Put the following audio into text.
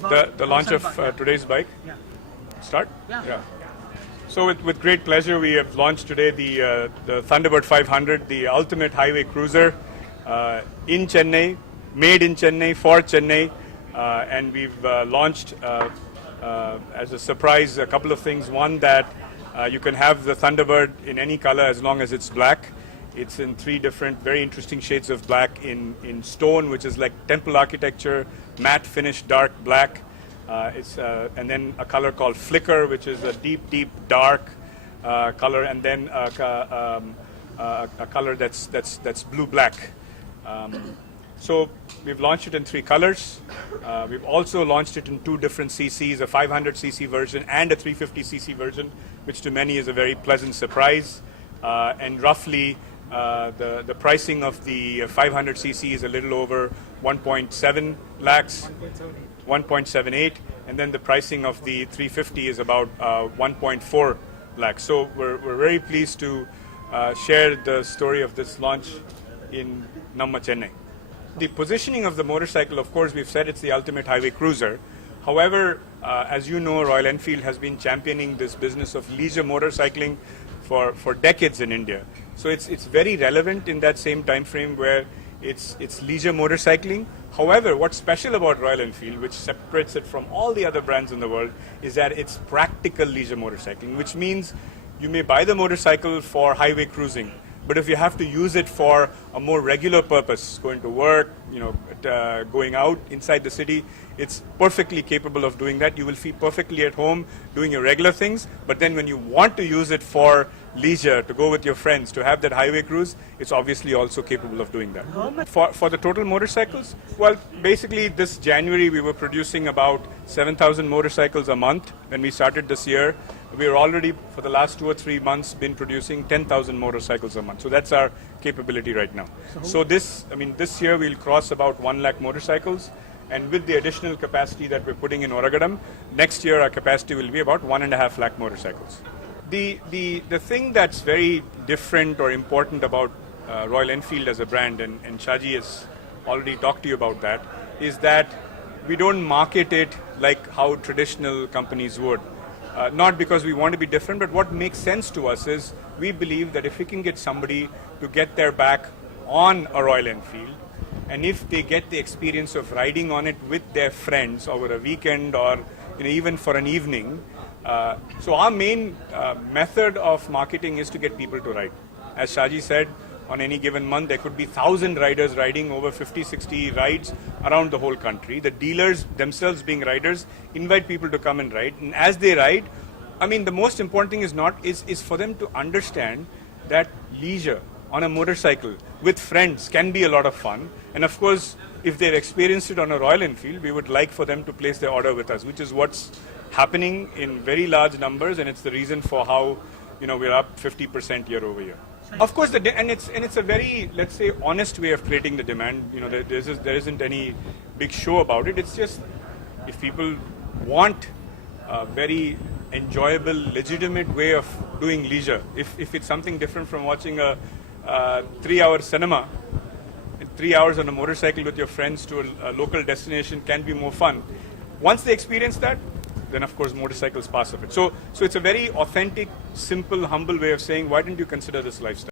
The launch of today's bike. Yeah. Start? Yeah. So with great pleasure, we have launched today the Thunderbird 500, the ultimate highway cruiser in Chennai, made in Chennai, for Chennai, and we've launched as a surprise a couple of things. One, that you can have the Thunderbird in any color as long as it's black. It's in 3 different, very interesting shades of black in stone, which is like temple architecture, matte finish, dark black. And then a color called flicker, which is a deep dark color, and then a color that's blue-black. So we've launched it in 3 colors. We've also launched it in 2 different CCs, a 500cc version and a 350cc version, which to many is a very pleasant surprise. And roughly, the pricing of the 500cc is a little over 1.7 lakhs. 1.78, and then the pricing of the 350 is about 1.4 lakhs. So we're very pleased to share the story of this launch in Namma Chennai. The positioning of the motorcycle, of course, we've said it's the ultimate highway cruiser. However, as you know, Royal Enfield has been championing this business of leisure motorcycling for decades in India. So it's very relevant in that same time frame where it's leisure motorcycling. However, what's special about Royal Enfield, which separates it from all the other brands in the world, is that it's practical leisure motorcycling, which means you may buy the motorcycle for highway cruising, but if you have to use it for a more regular purpose, going to work, going out inside the city, it's perfectly capable of doing that. You will feel perfectly at home doing your regular things, but then when you want to use it for leisure, to go with your friends, to have that highway cruise, it's obviously also capable of doing that. For the total motorcycles, well, basically this January we were producing about 7,000 motorcycles a month when we started this year. We are already, for the last 2 or 3 months, been producing 10,000 motorcycles a month. So that's our capability right now. So this year we'll cross about 1 lakh motorcycles, and with the additional capacity that we're putting in Oragadam, next year our capacity will be about 1.5 lakh motorcycles. The thing that's very different or important about Royal Enfield as a brand, and Shaji has already talked to you about that, is that we don't market it like how traditional companies would. Not because we want to be different, but what makes sense to us is we believe that if we can get somebody to get their back on a Royal Enfield, and if they get the experience of riding on it with their friends over a weekend or even for an evening, so our main method of marketing is to get people to ride. As Shaji said, on any given month there could be 1,000 riders riding over 50-60 rides around the whole country. The dealers themselves, being riders, invite people to come and ride, and as they ride, the most important thing is for them to understand that leisure on a motorcycle with friends can be a lot of fun. And of course, if they've experienced it on a Royal Enfield, we would like for them to place their order with us, which is what's happening in very large numbers, and it's the reason for how we're up 50% year over year. Of course, it's a very, let's say, honest way of creating the demand. There isn't any big show about it. It's just if people want a very enjoyable, legitimate way of doing leisure, if it's something different from watching a 3-hour cinema, 3 hours on a motorcycle with your friends to a local destination can be more fun. Once they experience that, then of course motorcycles pass of it. So it's a very authentic, simple, humble way of saying, why didn't you consider this lifestyle?